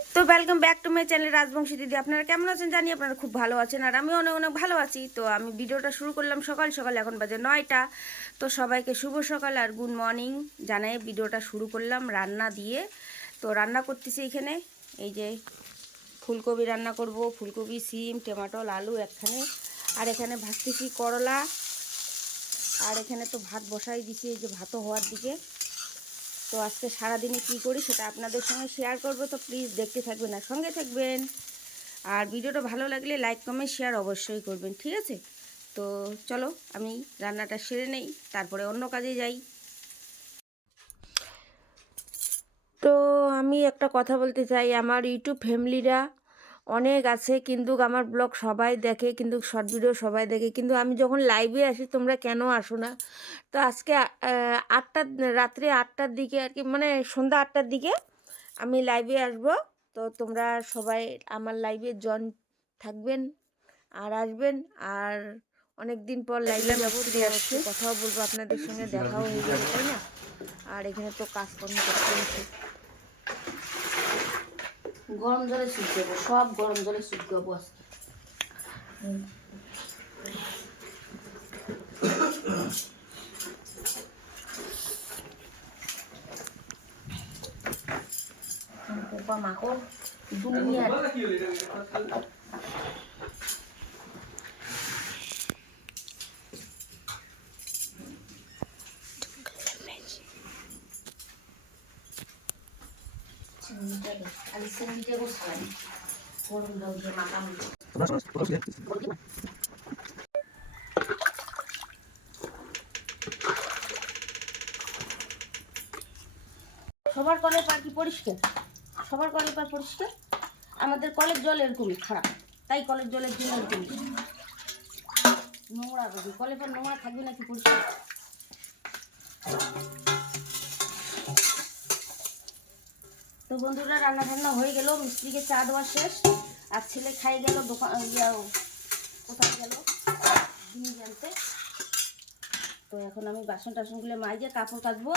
তো welcome back to my channel Rajbanshi Didi. আপনারা কেমন আছেন? জানি আপনারা খুব ভালো আছেন, আর আমি অনেক অনেক ভালো আছি। তো আমি ভিডিওটা শুরু করলাম সকাল সকাল, এখন বাজে নয়টা। তো সবাইকে শুভ সকাল আর গুড মর্নিং জানাই। ভিডিওটা শুরু করলাম রান্না দিয়ে। তো রান্না করতেছি এখানে। এই যে ফুলকপি রান্না করব। ফুলকপি, সিম, টমেটো আলু একখানে। আর এখানে ভাজতেছি করলা। আর এখানে তো ভাত বসাই দিছি, এই যে ভাতও হওয়ার দিকে। তো আজকে সারাদিনে কি করি সেটা আপনাদের সঙ্গে শেয়ার করব, তো প্লিজ দেখতে থাকবেন আর সঙ্গে থাকবেন। আর ভিডিওটা ভালো লাগলে লাইক কমেন্ট শেয়ার অবশ্যই করবেন, ঠিক আছে? তো চলো, আমি রান্নাটা সেরে নেই, তারপরে অন্য কাজে যাই। তো আমি একটা কথা বলতে চাই, আমার ইউটিউব ফ্যামিলিরা অনেক আছে কিন্তু আমার ব্লগ সবাই দেখে কিন্তু শর্ট ভিডিও সবাই দেখে। কিন্তু আমি যখন লাইভে আসি তোমরা কেন আসো না? তো আজকে আহ, আটটার রাত্রে আটটার দিকে আর কি মানে সন্ধ্যা আটটার দিকে আমি লাইভে আসব। তো তোমরা সবাই আমার লাইভে জন থাকবেন আর আসবেন। আর অনেক দিন পর লাইভে যাব কথাও বলব আপনাদের সঙ্গে দেখাও হয়ে যাবে তাই না? আর এখানে তো কাজকর্ম করতে হচ্ছে। গরম জলে সুপ দেবো সব গরম জলে সুপ দেবো আজকে। পোপা মাকড় দুনিয়ার আগে সিমিটা বসালাম গরম জল দিয়ে মাখাম সবার কলের পার কি পরিষ্কার? সবার কলের পার পরিষ্কার? আমাদের কলের জল এরকমই খারাপ। তাই কলের জলের জন্য এরকমই নোংরা কলের পার নোংরা থাকবে নাকি পরিষ্কার? তো বন্ধুরা রান্না ঠান্না হয়ে গেল মিস্ত্রিকে চা দেওয়া শেষ। আর ছেলে খাই গেল, দোকান কোথায় গেল? জিনিস আনতে। তো এখন আমি বাসন টাসনগুলো মাইজে কাপড় কাচবো।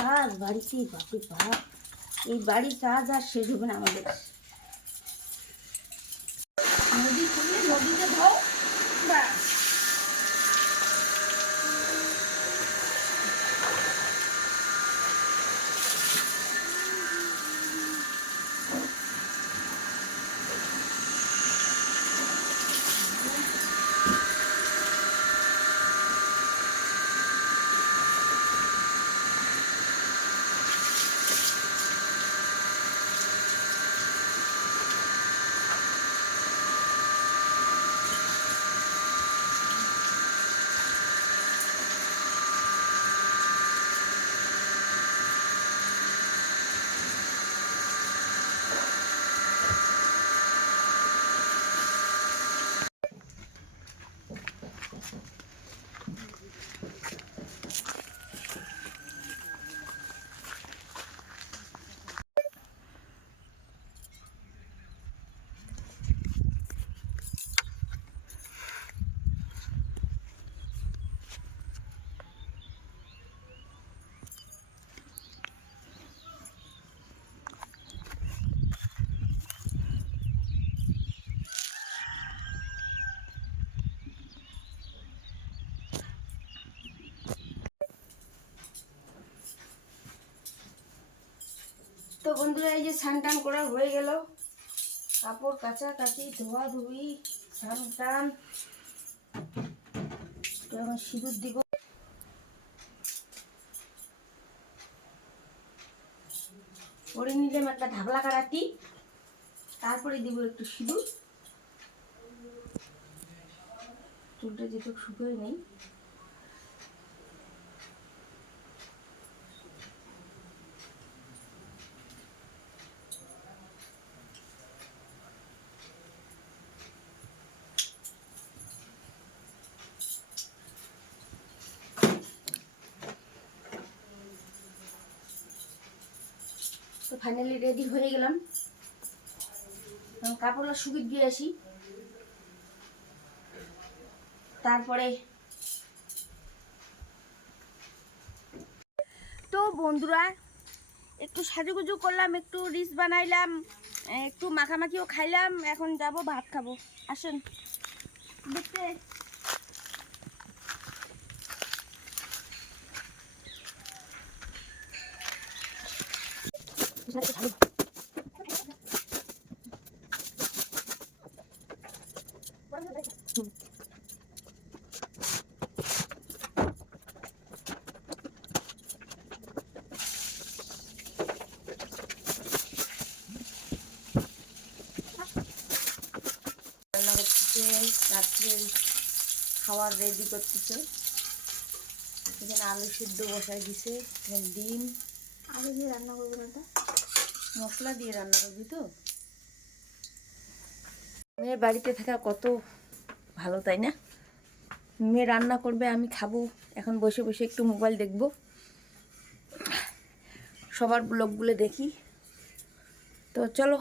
কাজ বাড়িতে বাপরে বাপ। এই বাড়ির কাজ আর শেষ হবে না আমাদের। তো বন্ধুরা, এই যে স্নান টান করা হয়ে গেল। কাপড় কাচা কাচি ধোয়া ধুই স্নান টান সিঁদুর দিব। করে নিলাম একটা ঢাকলা কাটাটি তারপরে দিব একটু সিঁদুর। চুলটা যেটুকু শুকোয় নেই। তো ফাইনালি রেডি হয়ে গেলাম। কাপড়টা শুকিয়ে দিয়ে আসি। তারপরে তো বন্ধুরা, একটু সাজুগুজু করলাম, একটু রিস বানাইলাম, একটু মাখামাখিও খাইলাম, এখন যাব ভাত খাব। আসেন। দেখতে। রাত্রে খাবার রেডি করতেছে। এখানে আলু সিদ্ধ বসাই দিছে ডিম। আলু দিয়ে রান্না করব না মশলা দিয়ে রান্না করবি তো? মেয়ের বাড়িতে থাকা কত ভালো, তাই না? মেয়ে রান্না করবে, আমি খাব। এখন বসে বসে একটু মোবাইল দেখব। সবার ব্লগগুলো দেখি। তো চলো